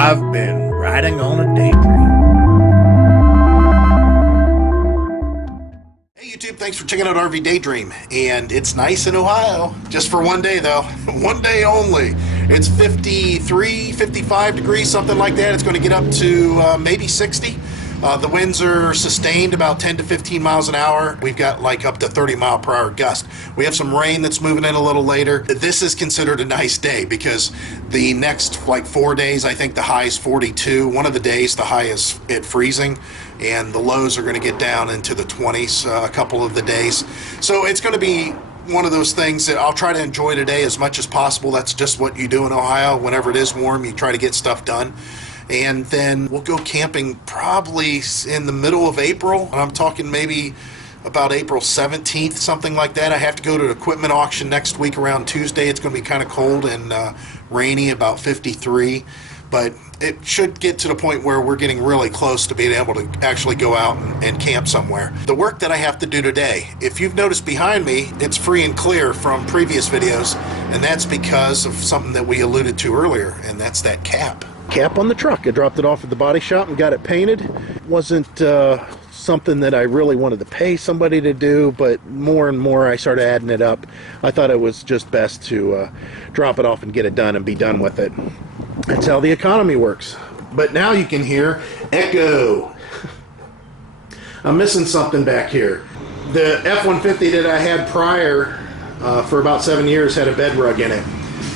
I've been riding on a daydream. Hey YouTube, thanks for checking out RV Daydream. And it's nice in Ohio, just for one day though. One day only. It's 53, 55 degrees, something like that. It's going to get up to maybe 60. The winds are sustained about 10 to 15 miles an hour. We've got like up to 30 mile per hour gust. We have some rain that's moving in a little later. This is considered a nice day because the next like 4 days, I think the high is 42. One of the days the high is at freezing, and the lows are going to get down into the 20s a couple of the days. So it's going to be one of those things that I'll try to enjoy today as much as possible. That's just what you do in Ohio. Whenever it is warm, you try to get stuff done. And then we'll go camping probably in the middle of April. I'm talking maybe about April 17th, something like that. I have to go to an equipment auction next week around Tuesday. It's going to be kind of cold and rainy, about 53. But it should get to the point where we're getting really close to being able to actually go out and camp somewhere. The work that I have to do today, if you've noticed behind me, it's free and clear from previous videos, and that's because of something that we alluded to earlier, and that's that cap on the truck. I dropped it off at the body shop and got it painted. Wasn't something that I really wanted to pay somebody to do, but more and more I started adding it up. I thought it was just best to drop it off and get it done and be done with it. That's how the economy works. But now you can hear echo. I'm missing something back here. The F-150 that I had prior for about 7 years had a bed rug in it.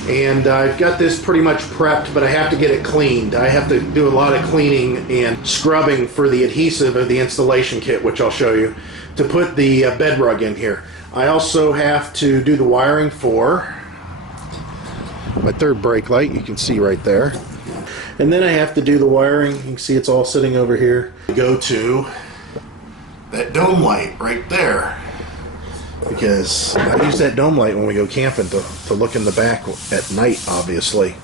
And I've got this pretty much prepped, but I have to get it cleaned. I have to do a lot of cleaning and scrubbing for the adhesive of the installation kit, which I'll show you, to put the bed rug in here. I also have to do the wiring for my third brake light, you can see right there. And then I have to do the wiring, you can see it's all sitting over here. Go to that dome light right there, because I use that dome light when we go camping to look in the back at night, obviously.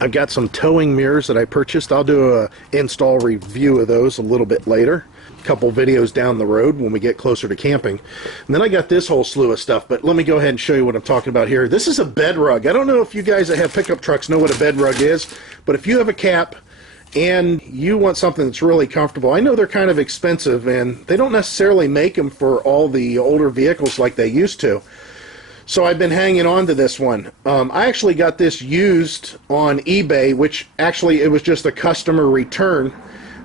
I've got some towing mirrors that I purchased. I'll do a install review of those a little bit later. A couple videos down the road when we get closer to camping. And then I got this whole slew of stuff, but let me go ahead and show you what I'm talking about here. This is a bed rug. I don't know if you guys that have pickup trucks know what a bed rug is, but if you have a cap and you want something that's really comfortable, I know they're kind of expensive and they don't necessarily make them for all the older vehicles like they used to. So I've been hanging on to this one. I actually got this used on eBay, which actually it was just a customer return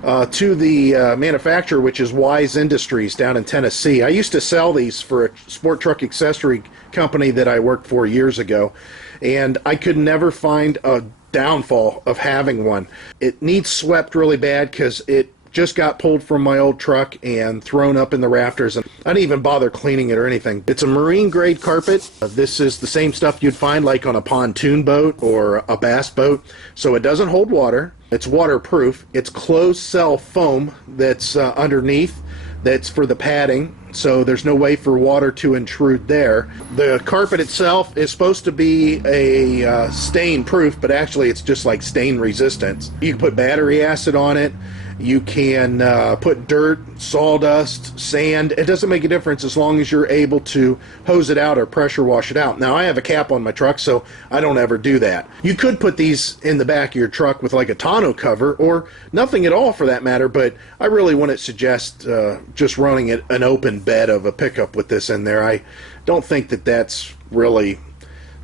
to the manufacturer, which is Wise Industries down in Tennessee. I used to sell these for a sport truck accessory company that I worked for years ago, and I could never find a downfall of having one. It needs swept really bad because it just got pulled from my old truck and thrown up in the rafters, and I didn't even bother cleaning it or anything. It's a marine grade carpet. This is the same stuff you'd find like on a pontoon boat or a bass boat, so it doesn't hold water. It's waterproof. It's closed cell foam that's underneath, that's for the padding, so there's no way for water to intrude there. The carpet itself is supposed to be a stain proof, but actually it's just like stain resistant. You can put battery acid on it. You can put dirt, sawdust, sand. It doesn't make a difference as long as you're able to hose it out or pressure wash it out. Now I have a cap on my truck, so I don't ever do that. You could put these in the back of your truck with like a tonneau cover or nothing at all for that matter, but I really wouldn't suggest just running an open bed of a pickup with this in there. I don't think that that's really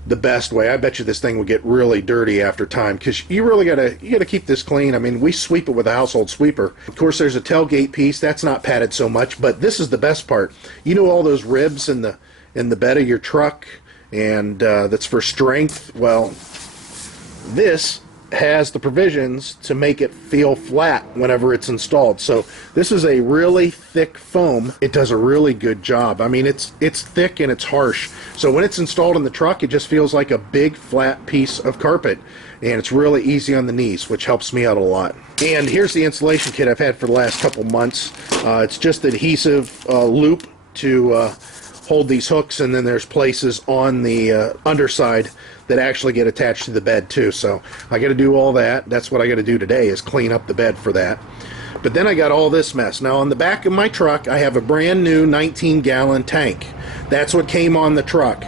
the best way. I bet you this thing would get really dirty after time, because you really gotta keep this clean. I mean, we sweep it with a household sweeper. Of course, there's a tailgate piece that's not padded so much, but this is the best part. You know, all those ribs in the bed of your truck, and that's for strength. Well, this has the provisions to make it feel flat whenever it's installed. So this is a really thick foam. It does a really good job. I mean, it's thick and it's harsh. So when it's installed in the truck, it just feels like a big flat piece of carpet, and it's really easy on the knees, which helps me out a lot. And here's the installation kit I've had for the last couple months. It's just adhesive loop to hold these hooks, and then there's places on the underside that actually get attached to the bed too. So I got to do all that. That's what I got to do today, is clean up the bed for that. But then I got all this mess. Now on the back of my truck I have a brand new 19-gallon tank. That's what came on the truck.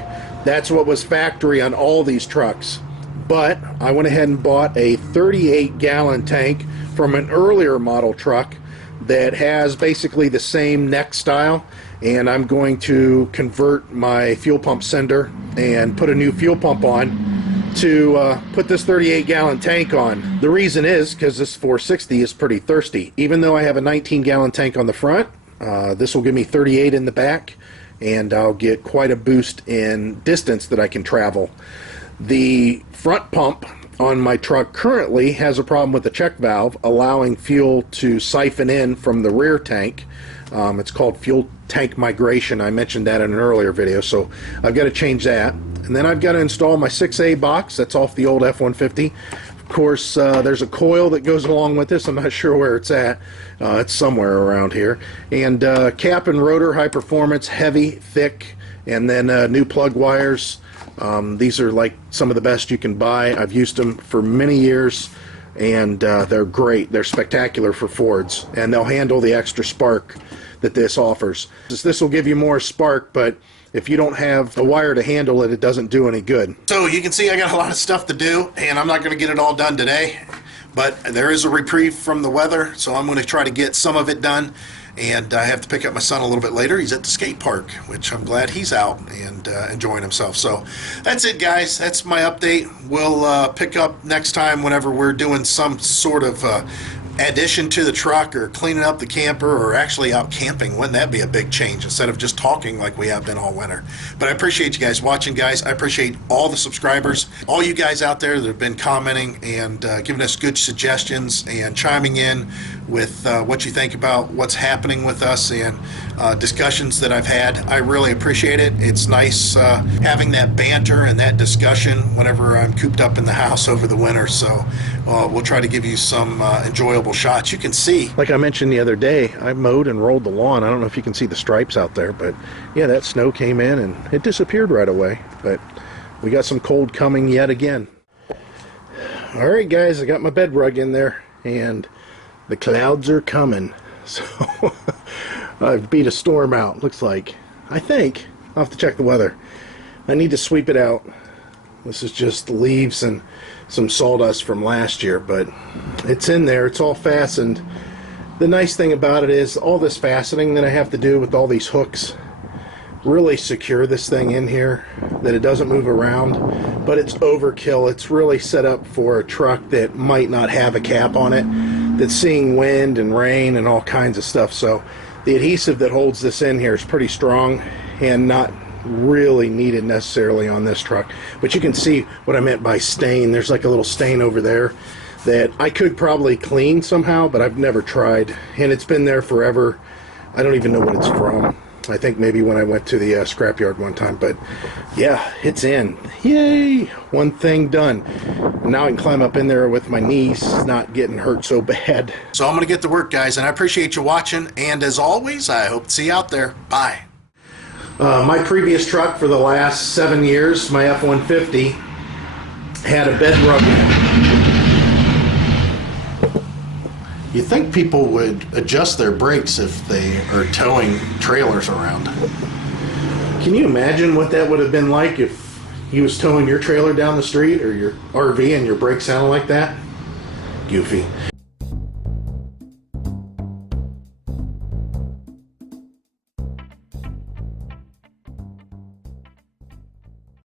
That's what was factory on all these trucks. But I went ahead and bought a 38-gallon tank from an earlier model truck that has basically the same neck style, and I'm going to convert my fuel pump sender and put a new fuel pump on to put this 38-gallon tank on. The reason is because this 460 is pretty thirsty. Even though I have a 19-gallon tank on the front, this will give me 38 in the back, and I'll get quite a boost in distance that I can travel. The front pump on my truck currently has a problem with the check valve, allowing fuel to siphon in from the rear tank. It's called fuel tank migration. I mentioned that in an earlier video, so I've got to change that. And then I've got to install my 6A box. That's off the old F-150. Of course, there's a coil that goes along with this. I'm not sure where it's at. It's somewhere around here. And cap and rotor, high performance, heavy, thick, and then new plug wires. These are like some of the best you can buy. I've used them for many years, and they're great. They're spectacular for Fords, and they'll handle the extra spark that this offers. This will give you more spark, but if you don't have a wire to handle it, it doesn't do any good. So you can see I got a lot of stuff to do, and I'm not going to get it all done today, but there is a reprieve from the weather, so I'm going to try to get some of it done. And I have to pick up my son a little bit later. He's at the skate park, which I'm glad he's out and enjoying himself. So that's it, guys. That's my update. We'll pick up next time whenever we're doing some sort of addition to the truck, or cleaning up the camper, or actually out camping. Wouldn't that be a big change instead of just talking like we have been all winter? But I appreciate you guys watching, guys. I appreciate all the subscribers, all you guys out there that have been commenting and giving us good suggestions and chiming in with what you think about what's happening with us, and discussions that I've had. I really appreciate it. It's nice having that banter and that discussion whenever I'm cooped up in the house over the winter. So we'll try to give you some enjoyable shots. You can see, like I mentioned the other day, I mowed and rolled the lawn. I don't know if you can see the stripes out there, but yeah, that snow came in and it disappeared right away. But we got some cold coming yet again. All right, guys, I got my bed rug in there, and the clouds are coming. So I've beat a storm out, looks like. I think. I'll have to check the weather. I need to sweep it out. This is just leaves and some sawdust from last year, but it's in there. It's all fastened. The nice thing about it is all this fastening that I have to do with all these hooks really secure this thing in here, that it doesn't move around. But it's overkill. It's really set up for a truck that might not have a cap on it, that's seeing wind and rain and all kinds of stuff. So the adhesive that holds this in here is pretty strong and not really needed necessarily on this truck. But you can see what I meant by stain. There's like a little stain over there that I could probably clean somehow, but I've never tried, and it's been there forever. I don't even know what it's from. I think maybe when I went to the scrapyard one time, but yeah, it's in. Yay! One thing done. Now I can climb up in there with my knees not getting hurt so bad. So I'm going to get to work, guys, and I appreciate you watching, and as always, I hope to see you out there. Bye. My previous truck for the last 7 years, my F-150, had a bed rug in it. You'd think people would adjust their brakes if they are towing trailers around. Can you imagine what that would have been like if you was towing your trailer down the street, or your RV, and your brakes sounded like that? Goofy.